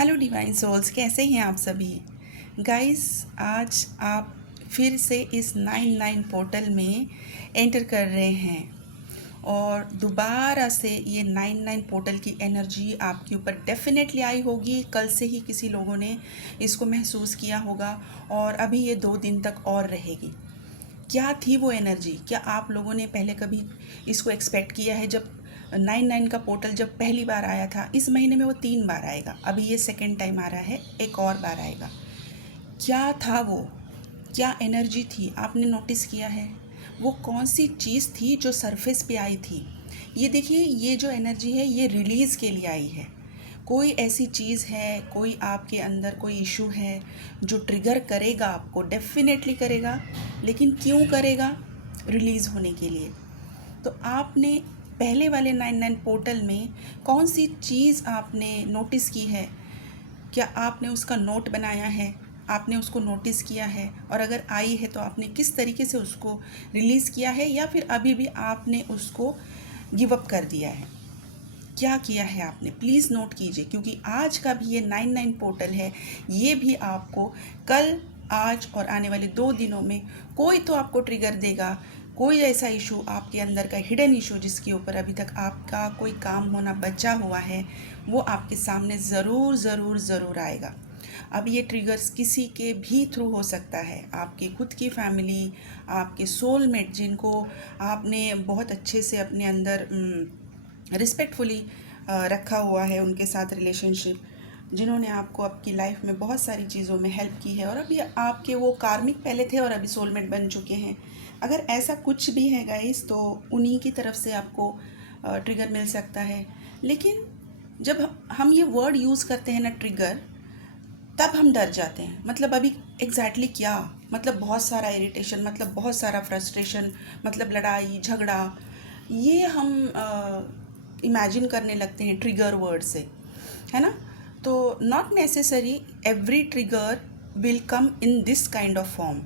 Hello divine souls, कैसे हैं आप सभी गाइस। आज आप फिर से इस 99 पोर्टल में एंटर कर रहे हैं और दोबारा से ये 99 पोर्टल की एनर्जी आपके ऊपर डेफिनेटली आई होगी। कल से ही किसी लोगों ने इसको महसूस किया होगा और अभी ये 2 दिन तक और रहेगी। क्या थी वो एनर्जी? क्या आप लोगों ने पहले कभी इसको एक्सपेक्ट किया है? जब 99 का पोर्टल जब पहली बार आया था, इस महीने में वो 3 बार आएगा, अभी ये सेकेंड टाइम आ रहा है, एक और बार आएगा। क्या था वो? क्या एनर्जी थी? आपने नोटिस किया है? वो कौन सी चीज़ थी जो सरफेस पे आई थी? ये देखिए, ये जो एनर्जी है ये रिलीज़ के लिए आई है। कोई ऐसी चीज़ है, कोई आपके अंदर कोई इशू है जो ट्रिगर करेगा, आपको डेफिनेटली करेगा। लेकिन क्यों करेगा? रिलीज़ होने के लिए। तो आपने पहले वाले 99 पोर्टल में कौन सी चीज़ आपने नोटिस की है? क्या आपने उसका नोट बनाया है? आपने उसको नोटिस किया है? और अगर आई है तो आपने किस तरीके से उसको रिलीज़ किया है, या फिर अभी भी आपने उसको गिव अप कर दिया है? क्या किया है आपने? प्लीज़ नोट कीजिए, क्योंकि आज का भी ये 99 पोर्टल है। ये भी आपको कल, आज और आने वाले 2 दिनों में कोई तो आपको ट्रिगर देगा। कोई ऐसा इशू आपके अंदर का हिडन इशू जिसके ऊपर अभी तक आपका कोई काम होना बचा हुआ है, वो आपके सामने ज़रूर ज़रूर ज़रूर आएगा। अब ये ट्रिगर्स किसी के भी थ्रू हो सकता है, आपके खुद की फैमिली, आपके सोलमेट जिनको आपने बहुत अच्छे से अपने अंदर रिस्पेक्टफुली रखा हुआ है, उनके साथ रिलेशनशिप, जिन्होंने आपको आपकी लाइफ में बहुत सारी चीज़ों में हेल्प की है और अभी आपके वो कार्मिक पहले थे और अभी सोलमेट बन चुके हैं। अगर ऐसा कुछ भी है गाइस, तो उन्हीं की तरफ से आपको ट्रिगर मिल सकता है। लेकिन जब हम ये वर्ड यूज़ करते हैं ना, ट्रिगर, तब हम डर जाते हैं। मतलब अभी एग्जैक्टली क्या मतलब? बहुत सारा इरिटेशन, मतलब बहुत सारा फ्रस्ट्रेशन, मतलब लड़ाई झगड़ा, ये हम इमेजिन करने लगते हैं ट्रिगर वर्ड से, है ना? तो not necessary every trigger will come in this kind of form.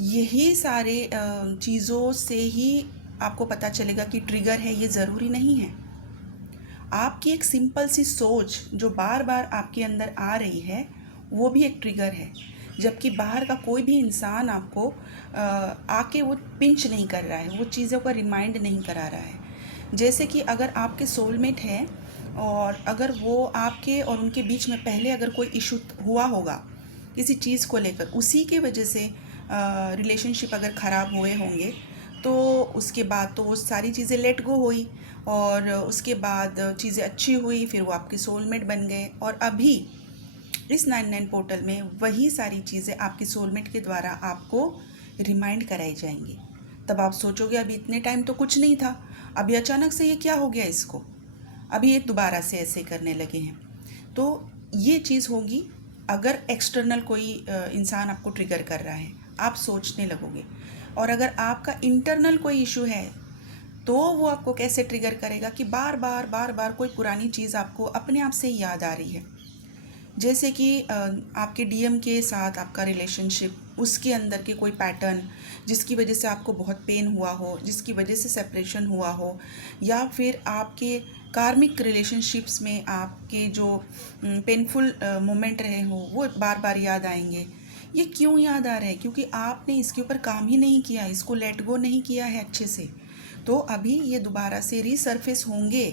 यही सारे चीज़ों से ही आपको पता चलेगा कि ट्रिगर है, ये ज़रूरी नहीं है। आपकी एक सिंपल सी सोच जो बार बार आपके अंदर आ रही है, वो भी एक ट्रिगर है। जबकि बाहर का कोई भी इंसान आपको आके वो पिंच नहीं कर रहा है, वो चीज़ों का रिमाइंड नहीं करा रहा है। जैसे कि अगर आपके सोलमेट हैं और अगर वो आपके और उनके बीच में पहले अगर कोई इशू हुआ होगा किसी चीज़ को लेकर, उसी के वजह से रिलेशनशिप अगर ख़राब हुए होंगे, तो उसके बाद तो वो सारी चीज़ें लेट गो हुई और उसके बाद चीज़ें अच्छी हुई, फिर वो आपके सोलमेट बन गए। और अभी इस 99 पोर्टल में वही सारी चीज़ें आपके सोलमेट के द्वारा आपको रिमाइंड कराई जाएंगी। तब आप सोचोगे अभी इतने टाइम तो कुछ नहीं था, अभी अचानक से ये क्या हो गया इसको, अभी ये दोबारा से ऐसे करने लगे हैं। तो ये चीज़ होगी अगर एक्सटर्नल कोई इंसान आपको ट्रिगर कर रहा है, आप सोचने लगोगे। और अगर आपका इंटरनल कोई इशू है, तो वो आपको कैसे ट्रिगर करेगा कि बार बार बार बार कोई पुरानी चीज़ आपको अपने आप से याद आ रही है। जैसे कि आपके डीएम के साथ आपका रिलेशनशिप, उसके अंदर के कोई पैटर्न जिसकी वजह से आपको बहुत पेन हुआ हो, जिसकी वजह से सेपरेशन हुआ हो, या फिर आपके कार्मिक रिलेशनशिप्स में आपके जो पेनफुल मोमेंट रहे हो, वो बार बार याद आएंगे। ये क्यों याद आ रहे हैं? क्योंकि आपने इसके ऊपर काम ही नहीं किया, इसको लेट गो नहीं किया है अच्छे से। तो अभी ये दोबारा से रीसर्फेस होंगे।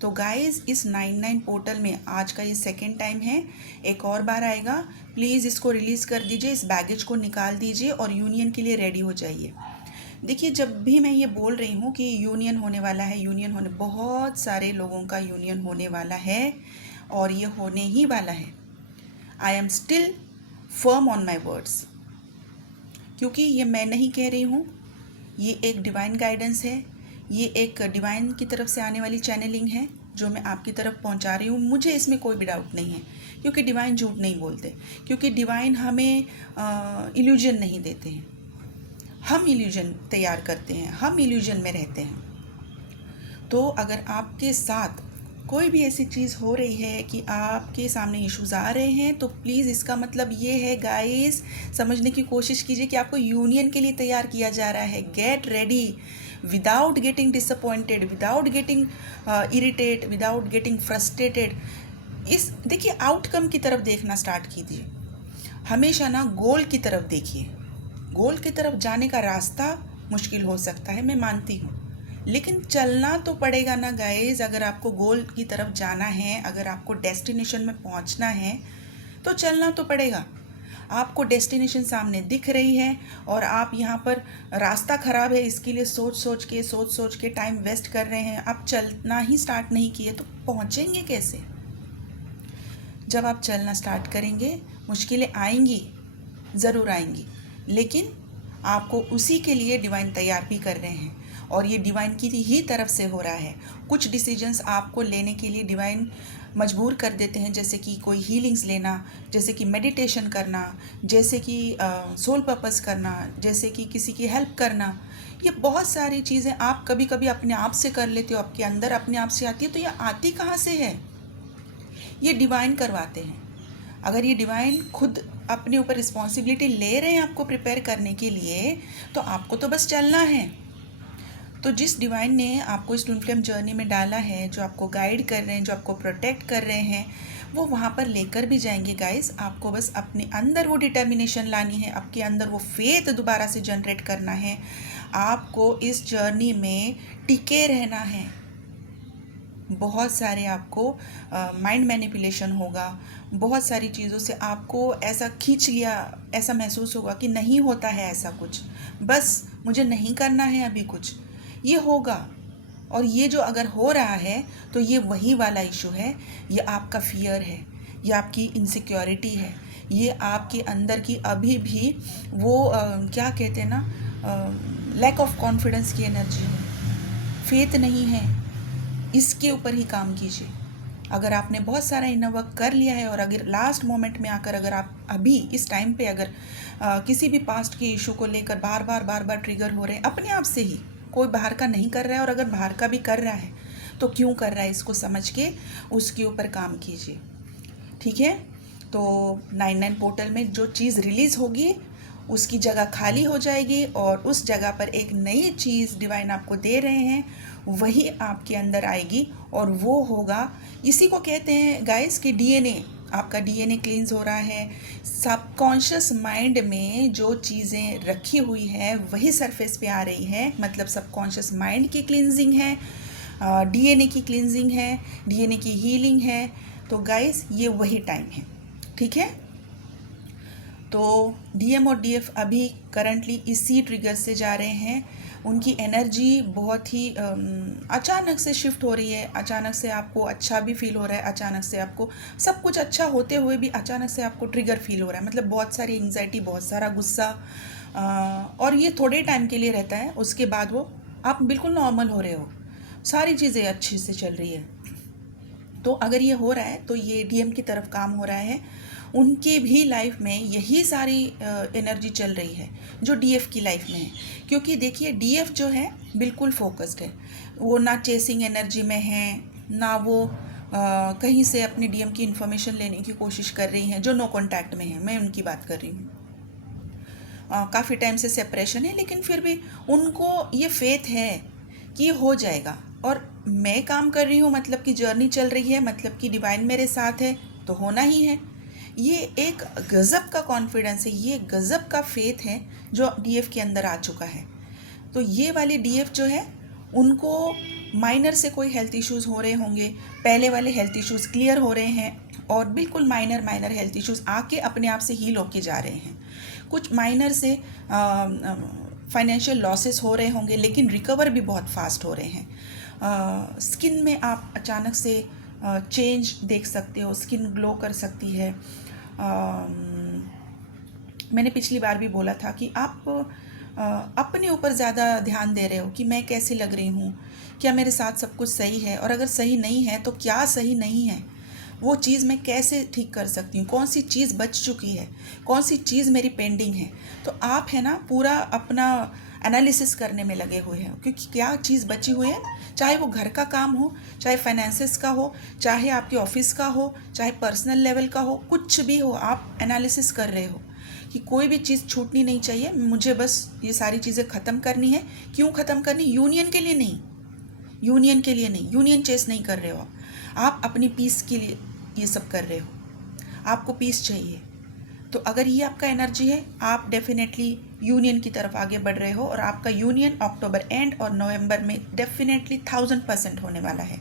तो गाइस, इस 99 पोर्टल में आज का ये सेकेंड टाइम है, एक और बार आएगा। प्लीज़ इसको रिलीज़ कर दीजिए, इस बैगेज को निकाल दीजिए और यूनियन के लिए रेडी हो जाइए। देखिए, जब भी मैं ये बोल रही हूँ कि यूनियन होने वाला है, यूनियन होने, बहुत सारे लोगों का यूनियन होने वाला है और ये होने ही वाला है। I am still firm on my words, क्योंकि ये मैं नहीं कह रही हूँ, ये एक डिवाइन गाइडेंस है, ये एक डिवाइन की तरफ से आने वाली चैनलिंग है जो मैं आपकी तरफ पहुंचा रही हूँ। मुझे इसमें कोई भी डाउट नहीं है, क्योंकि डिवाइन झूठ नहीं बोलते, क्योंकि डिवाइन हमें इल्यूजन नहीं देते हैं, हम इल्यूजन तैयार करते हैं, हम इल्यूजन में रहते हैं। तो अगर आपके साथ कोई भी ऐसी चीज़ हो रही है कि आपके सामने इश्यूज आ रहे हैं, तो प्लीज़ इसका मतलब ये है गाइस, समझने की कोशिश कीजिए कि आपको यूनियन के लिए तैयार किया जा रहा है। Get ready without getting disappointed, without getting irritate, without getting frustrated. इस देखिए आउटकम की तरफ देखना स्टार्ट कीजिए। हमेशा ना गोल की तरफ देखिए। गोल की तरफ जाने का रास्ता मुश्किल हो सकता है, मैं मानती हूँ, लेकिन चलना तो पड़ेगा ना गाइस। अगर आपको गोल की तरफ जाना है, अगर आपको डेस्टिनेशन में पहुँचना है तो चलना तो पड़ेगा। आपको डेस्टिनेशन सामने दिख रही है और आप यहाँ पर रास्ता ख़राब है इसके लिए सोच सोच के टाइम वेस्ट कर रहे हैं। आप चलना ही स्टार्ट नहीं किए तो पहुँचेंगे कैसे? जब आप चलना स्टार्ट करेंगे मुश्किलें आएंगी, ज़रूर आएंगी, लेकिन आपको उसी के लिए डिवाइन तैयार भी कर रहे हैं और ये डिवाइन की ही तरफ से हो रहा है। कुछ डिसीजंस आपको लेने के लिए डिवाइन मजबूर कर देते हैं, जैसे कि कोई हीलिंग्स लेना, जैसे कि मेडिटेशन करना, जैसे कि सोल पर्पस करना, जैसे कि किसी की हेल्प करना। ये बहुत सारी चीज़ें आप कभी कभी अपने आप से कर लेते हो, आपके अंदर अपने आप से आती है। तो ये आती कहाँ से है? ये डिवाइन करवाते हैं। अगर ये डिवाइन खुद अपने ऊपर रिस्पॉन्सिबिलिटी ले रहे हैं आपको प्रिपेयर करने के लिए, तो आपको तो बस चलना है। तो जिस डिवाइन ने आपको इस ट्विन फ्लेम जर्नी में डाला है, जो आपको गाइड कर रहे हैं, जो आपको प्रोटेक्ट कर रहे हैं, वो वहाँ पर लेकर भी जाएंगे गाइस। आपको बस अपने अंदर वो डिटर्मिनेशन लानी है, आपके अंदर वो फेथ दोबारा से जनरेट करना है। आपको इस जर्नी में टिके रहना है। बहुत सारे आपको माइंड मैनिपुलेशन होगा, बहुत सारी चीज़ों से आपको ऐसा खींच लिया, ऐसा महसूस होगा कि नहीं होता है ऐसा कुछ, बस मुझे नहीं करना है अभी कुछ। ये होगा, और ये जो अगर हो रहा है तो ये वही वाला इशू है। ये आपका फियर है, ये आपकी इनसिक्योरिटी है, ये आपके अंदर की अभी भी वो क्या कहते हैं ना, लैक ऑफ कॉन्फिडेंस की एनर्जी है, फेथ नहीं है। इसके ऊपर ही काम कीजिए। अगर आपने बहुत सारा इनर वर्क कर लिया है और अगर लास्ट मोमेंट में आकर अगर आप अभी इस टाइम पे अगर किसी भी पास्ट के इशू को लेकर बार बार ट्रिगर हो रहे हैं अपने आप से ही, कोई बाहर का नहीं कर रहा है, और अगर बाहर का भी कर रहा है तो क्यों कर रहा है इसको समझ के उसके ऊपर काम कीजिए। ठीक है? तो 99 पोर्टल में जो चीज़ रिलीज़ होगी उसकी जगह खाली हो जाएगी और उस जगह पर एक नई चीज़ डिवाइन आपको दे रहे हैं, वही आपके अंदर आएगी और वो होगा, इसी को कहते हैं गाइस कि डीएनए। आपका डीएनए क्लींस हो रहा है। सबकॉन्शियस माइंड में जो चीज़ें रखी हुई है वही सरफेस पे आ रही है, मतलब सबकॉन्शियस माइंड की क्लींजिंग है, डीएनए की क्लींजिंग है, डीएनए की हीलिंग है। तो गाइस ये वही टाइम है। ठीक है? तो डीएम और डीएफ अभी करंटली इसी ट्रिगर से जा रहे हैं। उनकी एनर्जी बहुत ही अचानक से शिफ्ट हो रही है। अचानक से आपको अच्छा भी फील हो रहा है, अचानक से आपको सब कुछ अच्छा होते हुए भी अचानक से आपको ट्रिगर फील हो रहा है, मतलब बहुत सारी एंग्जाइटी, बहुत सारा गुस्सा, और ये थोड़े टाइम के लिए रहता है। उसके बाद वो आप बिल्कुल नॉर्मल हो रहे हो, सारी चीज़ें अच्छे से चल रही है। तो अगर ये हो रहा है तो ये डीएम की तरफ काम हो रहा है। उनके भी लाइफ में यही सारी एनर्जी चल रही है जो डीएफ की लाइफ में है, क्योंकि देखिए डीएफ जो है बिल्कुल फोकस्ड है। वो ना चेसिंग एनर्जी में है, ना वो कहीं से अपने डीएम की इन्फॉर्मेशन लेने की कोशिश कर रही हैं जो नो कॉन्टैक्ट में है। मैं उनकी बात कर रही हूँ। काफ़ी टाइम से सेपरेशन है, लेकिन फिर भी उनको ये फेथ है कि ये हो जाएगा। और मैं काम कर रही हूँ, मतलब कि जर्नी चल रही है, मतलब कि डिवाइन मेरे साथ है, तो होना ही है। ये एक गज़ब का कॉन्फिडेंस है, ये गज़ब का फेथ है जो डीएफ के अंदर आ चुका है। तो ये वाले डीएफ जो है उनको माइनर से कोई हेल्थ इश्यूज़ हो रहे होंगे, पहले वाले हेल्थ इश्यूज़ क्लियर हो रहे हैं और बिल्कुल माइनर हेल्थ इश्यूज़ आके अपने आप से हील होके जा रहे हैं। कुछ माइनर से फाइनेंशियल लॉसेस हो रहे होंगे, लेकिन रिकवर भी बहुत फास्ट हो रहे हैं। स्किन में आप अचानक से चेंज देख सकते हो, स्किन ग्लो कर सकती है। मैंने पिछली बार भी बोला था कि आप अपने ऊपर ज़्यादा ध्यान दे रहे हो कि मैं कैसी लग रही हूँ, क्या मेरे साथ सब कुछ सही है, और अगर सही नहीं है तो क्या सही नहीं है, वो चीज़ मैं कैसे ठीक कर सकती हूँ, कौन सी चीज़ बच चुकी है, कौन सी चीज़ मेरी पेंडिंग है। तो आप है ना पूरा अपना एनालिसिस करने में लगे हुए हैं, क्योंकि क्या चीज़ बची हुई है, चाहे वो घर का काम हो, चाहे फाइनेंसेस का हो, चाहे आपके ऑफिस का हो, चाहे पर्सनल लेवल का हो, कुछ भी हो, आप एनालिसिस कर रहे हो कि कोई भी चीज़ छूटनी नहीं चाहिए, मुझे बस ये सारी चीज़ें ख़त्म करनी है। क्यों ख़त्म करनी? यूनियन के लिए नहीं, यूनियन के लिए नहीं, यूनियन चेस नहीं कर रहे हो आप अपनी पीस के लिए ये सब कर रहे हो, आपको पीस चाहिए। तो अगर ये आपका एनर्जी है, आप डेफिनेटली यूनियन की तरफ आगे बढ़ रहे हो और आपका यूनियन अक्टूबर एंड और नवंबर में डेफिनेटली 1000% होने वाला है।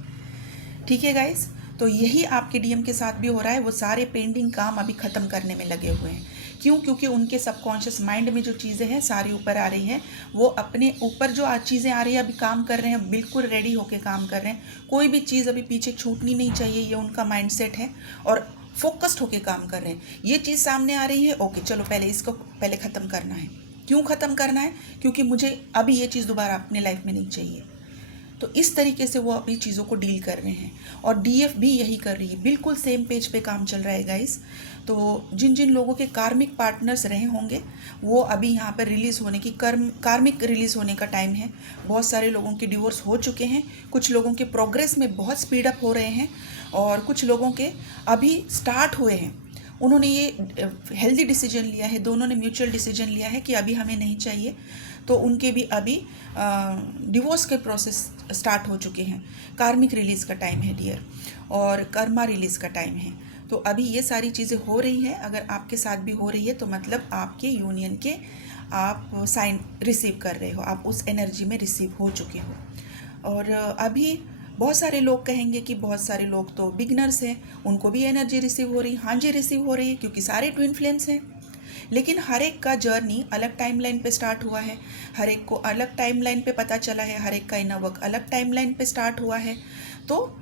ठीक है गाइस, तो यही आपके डीएम के साथ भी हो रहा है। वो सारे पेंडिंग काम अभी ख़त्म करने में लगे हुए हैं। क्यों? क्योंकि उनके सबकॉन्शियस माइंड में जो चीज़ें हैं सारी ऊपर आ रही हैं। वो अपने ऊपर जो चीज़ें आ रही है अभी काम कर रहे हैं, बिल्कुल रेडी होके काम कर रहे हैं। कोई भी चीज़ अभी पीछे छूटनी नहीं चाहिए, ये उनका माइंडसेट है और फोकस्ड होके काम कर रहे हैं। ये चीज़ सामने आ रही है, ओके चलो पहले इसको पहले ख़त्म करना है। क्यों ख़त्म करना है? क्योंकि मुझे अभी ये चीज़ दोबारा अपने लाइफ में नहीं चाहिए। तो इस तरीके से वो अभी चीज़ों को डील कर रहे हैं और डीएफ भी यही कर रही है। बिल्कुल सेम पेज पे काम चल रहा है गाइस। तो जिन जिन लोगों के कार्मिक पार्टनर्स रहे होंगे वो अभी यहाँ पर रिलीज़ होने की कार्मिक रिलीज़ होने का टाइम है। बहुत सारे लोगों के डिवोर्स हो चुके हैं, कुछ लोगों के प्रोग्रेस में बहुत स्पीड अप हो रहे हैं और कुछ लोगों के अभी स्टार्ट हुए हैं। उन्होंने ये हेल्दी डिसीजन लिया है, दोनों ने म्यूचुअल डिसीजन लिया है कि अभी हमें नहीं चाहिए। तो उनके भी अभी डिवोर्स के प्रोसेस स्टार्ट हो चुके हैं। कार्मिक रिलीज़ का टाइम है डियर, और कर्मा रिलीज़ का टाइम है। तो अभी ये सारी चीज़ें हो रही हैं। अगर आपके साथ भी हो रही है तो मतलब आपके यूनियन के आप साइन रिसीव कर रहे हो, आप उस एनर्जी में रिसीव हो चुके हो। और अभी बहुत सारे लोग कहेंगे कि बहुत सारे लोग तो बिगनर्स हैं, उनको भी एनर्जी रिसीव हो रही है। हाँ जी, रिसीव हो रही है, क्योंकि सारे ट्विन फ्लेम्स हैं। लेकिन हर एक का जर्नी अलग टाइमलाइन पे स्टार्ट हुआ है, हर एक को अलग टाइमलाइन पे पता चला है, हर एक का इनर वर्क अलग टाइमलाइन पे स्टार्ट हुआ है। तो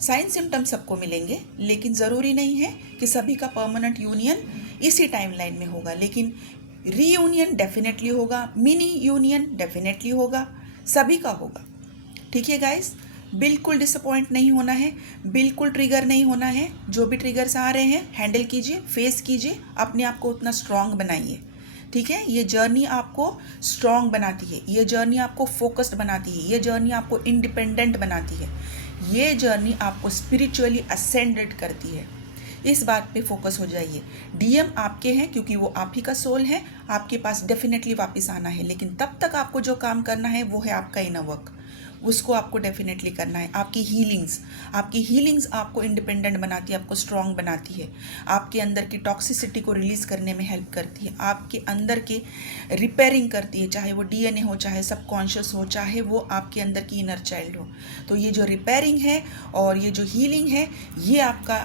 साइन सिम्टम्स सबको मिलेंगे, लेकिन ज़रूरी नहीं है कि सभी का परमानेंट यूनियन इसी टाइमलाइन में होगा। लेकिन रीयूनियन डेफिनेटली होगा, मिनी यूनियन डेफिनेटली होगा, सभी का होगा। ठीक है गाइस, बिल्कुल डिसअपॉइंट नहीं होना है, बिल्कुल ट्रिगर नहीं होना है। जो भी ट्रिगर्स आ रहे हैं हैंडल कीजिए, फेस कीजिए, अपने आप को उतना स्ट्रांग बनाइए। ठीक है, ये जर्नी आपको स्ट्रांग बनाती है, ये जर्नी आपको फोकस्ड बनाती है, ये जर्नी आपको इंडिपेंडेंट बनाती है, ये जर्नी आपको स्पिरिचुअली असेंडेड करती है। इस बात पे फोकस हो जाइए। डीएम आपके हैं क्योंकि वो आप ही का सोल है, आपके पास डेफिनेटली वापस आना है। लेकिन तब तक आपको जो काम करना है वो है आपका इनर वर्क, उसको आपको डेफिनेटली करना है। आपकी हीलिंग्स आपको इंडिपेंडेंट बनाती है, आपको स्ट्रांग बनाती है, आपके अंदर की टॉक्सिसिटी को रिलीज़ करने में हेल्प करती है, आपके अंदर के रिपेयरिंग करती है, चाहे वो डीएनए हो, चाहे सबकॉन्शियस हो, चाहे वो आपके अंदर की इनर चाइल्ड हो। तो ये जो रिपेयरिंग है और ये जो हीलिंग है, ये आपका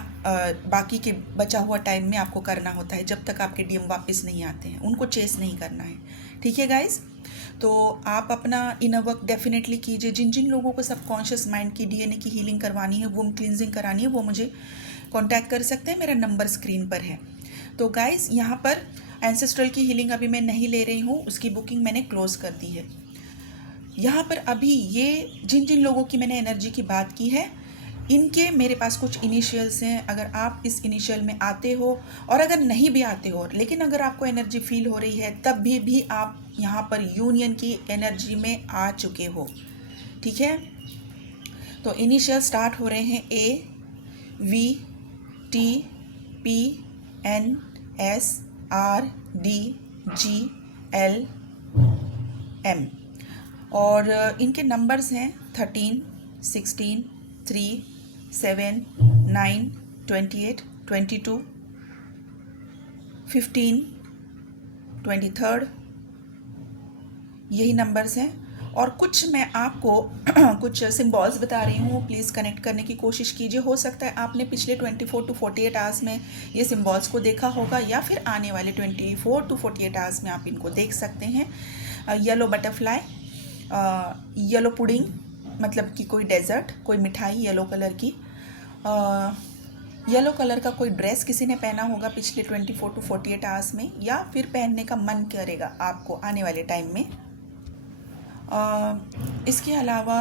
बाकी के बचा हुआ टाइम में आपको करना होता है, जब तक आपके डीएम वापस नहीं आते हैं, उनको चेस नहीं करना है। ठीक है गाइज, तो आप अपना इनर वर्क डेफिनेटली कीजिए। जिन जिन लोगों को सबकॉन्शियस माइंड की डीएनए की हीलिंग करवानी है, वुम क्लिनजिंग करानी है, वो मुझे कांटेक्ट कर सकते हैं, मेरा नंबर स्क्रीन पर है। तो गाइस, यहाँ पर एंसेस्ट्रल की हीलिंग अभी मैं नहीं ले रही हूँ, उसकी बुकिंग मैंने क्लोज कर दी है। यहाँ पर अभी ये जिन जिन लोगों की मैंने एनर्जी की बात की है, इनके मेरे पास कुछ इनिशियल्स हैं। अगर आप इस इनिशियल में आते हो और अगर नहीं भी आते हो, लेकिन अगर आपको एनर्जी फील हो रही है, तब भी आप यहाँ पर यूनियन की एनर्जी में आ चुके हो। ठीक है, तो इनिशियल स्टार्ट हो रहे हैं A, V, T, P, N, S, R, D, G, L, M. और इनके नंबर्स हैं 13, 16, 3, 7, 9, 28, 22, 15, 23, यही नंबर्स हैं। और कुछ मैं आपको कुछ सिंबल्स बता रही हूँ, प्लीज़ कनेक्ट करने की कोशिश कीजिए। हो सकता है आपने पिछले 24 to 48 आवर्स में ये सिंबल्स को देखा होगा, या फिर आने वाले 24 to 48 आवर्स में आप इनको देख सकते हैं। येलो बटरफ्लाई, येलो पुडिंग, मतलब कि कोई डेजर्ट, कोई मिठाई येलो कलर की, येलो कलर का कोई ड्रेस किसी ने पहना होगा पिछले 24 to 48 आवर्स में, या फिर पहनने का मन करेगा आपको आने वाले टाइम में। इसके अलावा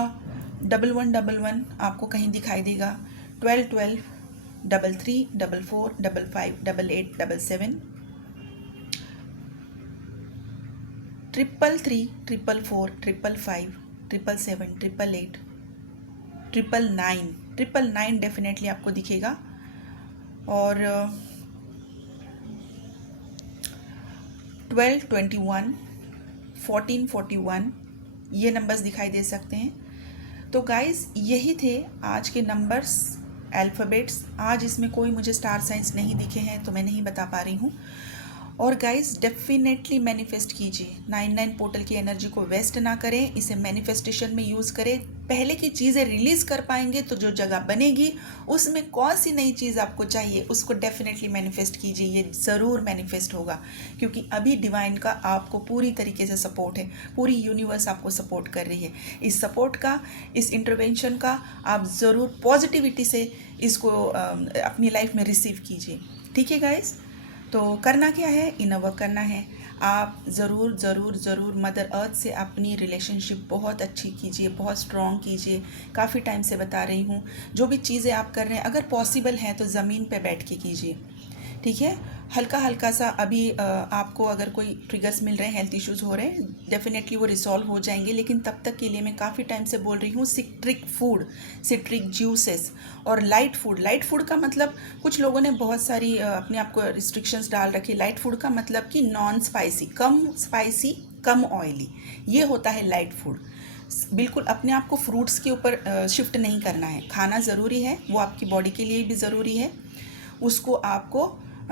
1111 आपको कहीं दिखाई देगा, 1212, 33, 44, 55, 88, 77, 333, 444, 555, 777, 888, 999, 999 डेफिनेटली आपको दिखेगा। और 1221, 1441, ये नंबर्स दिखाई दे सकते हैं। तो गाइस, यही थे आज के नंबर्स अल्फ़ाबेट्स। आज इसमें कोई मुझे स्टार साइंस नहीं दिखे हैं तो मैं नहीं बता पा रही हूँ। और गाइस डेफिनेटली मैनिफेस्ट कीजिए, 99 पोर्टल की एनर्जी को वेस्ट ना करें, इसे मैनिफेस्टेशन में यूज़ करें। पहले की चीज़ें रिलीज़ कर पाएंगे तो जो जगह बनेगी उसमें कौन सी नई चीज़ आपको चाहिए उसको डेफिनेटली मैनिफेस्ट कीजिए, ये ज़रूर मैनिफेस्ट होगा। क्योंकि अभी डिवाइन का आपको पूरी तरीके से सपोर्ट है, पूरी यूनिवर्स आपको सपोर्ट कर रही है। इस सपोर्ट का, इस इंटरवेंशन का आप ज़रूर पॉजिटिविटी से इसको अपनी लाइफ में रिसीव कीजिए। ठीक है गाइस, तो करना क्या है, इनर वर्क करना है। आप ज़रूर ज़रूर ज़रूर मदर अर्थ से अपनी रिलेशनशिप बहुत अच्छी कीजिए, बहुत स्ट्रॉन्ग कीजिए। काफ़ी टाइम से बता रही हूँ, जो भी चीज़ें आप कर रहे हैं अगर पॉसिबल है तो ज़मीन पे बैठ के कीजिए। ठीक है, हल्का हल्का सा अभी आपको अगर कोई ट्रिगर्स मिल रहे हैं, हेल्थ इश्यूज़ हो रहे हैं, डेफिनेटली वो रिसॉल्व हो जाएंगे। लेकिन तब तक के लिए मैं काफ़ी टाइम से बोल रही हूँ सिट्रिक फूड, सिट्रिक जूसेस और लाइट फूड। लाइट फूड का मतलब कुछ लोगों ने बहुत सारी अपने आप को रिस्ट्रिक्शंस डाल रखी। लाइट फूड का मतलब कि नॉन स्पाइसी, कम ऑयली, ये होता है लाइट फूड। बिल्कुल अपने आप को फ्रूट्स के ऊपर शिफ्ट नहीं करना है। खाना ज़रूरी है, वो आपकी बॉडी के लिए भी ज़रूरी है, उसको आपको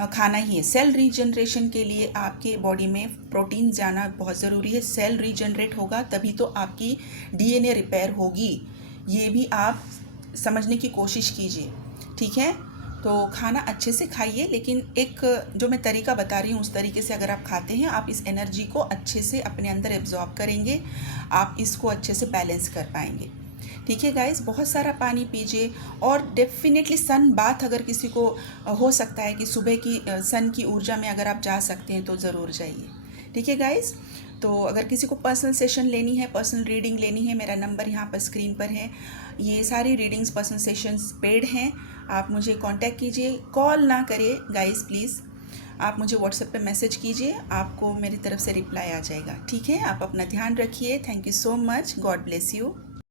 खाना ही है। सेल रीजनरेशन के लिए आपके बॉडी में प्रोटीन जाना बहुत ज़रूरी है। सेल रीजनरेट होगा तभी तो आपकी डीएनए रिपेयर होगी। ये भी आप समझने की कोशिश कीजिए। ठीक है, तो खाना अच्छे से खाइए, लेकिन एक जो मैं तरीका बता रही हूँ उस तरीके से अगर आप खाते हैं, आप इस एनर्जी को अच्छे से अपने अंदर एब्जॉर्ब करेंगे, आप इसको अच्छे से बैलेंस कर पाएंगे। ठीक है गाइस, बहुत सारा पानी पीजिए। और डेफिनेटली सन बाथ अगर किसी को हो सकता है कि सुबह की सन की ऊर्जा में अगर आप जा सकते हैं तो ज़रूर जाइए। ठीक है गाइस, तो अगर किसी को पर्सनल सेशन लेनी है, पर्सनल रीडिंग लेनी है, मेरा नंबर यहाँ पर स्क्रीन पर है। ये सारी रीडिंग्स, पर्सनल सेशंस पेड हैं, आप मुझे कांटेक्ट कीजिए। कॉल ना करें गाइस प्लीज़, आप मुझे व्हाट्सएप पे मैसेज कीजिए, आपको मेरी तरफ से रिप्लाई आ जाएगा। ठीक है, आप अपना ध्यान रखिए। Thank you so much, God bless you.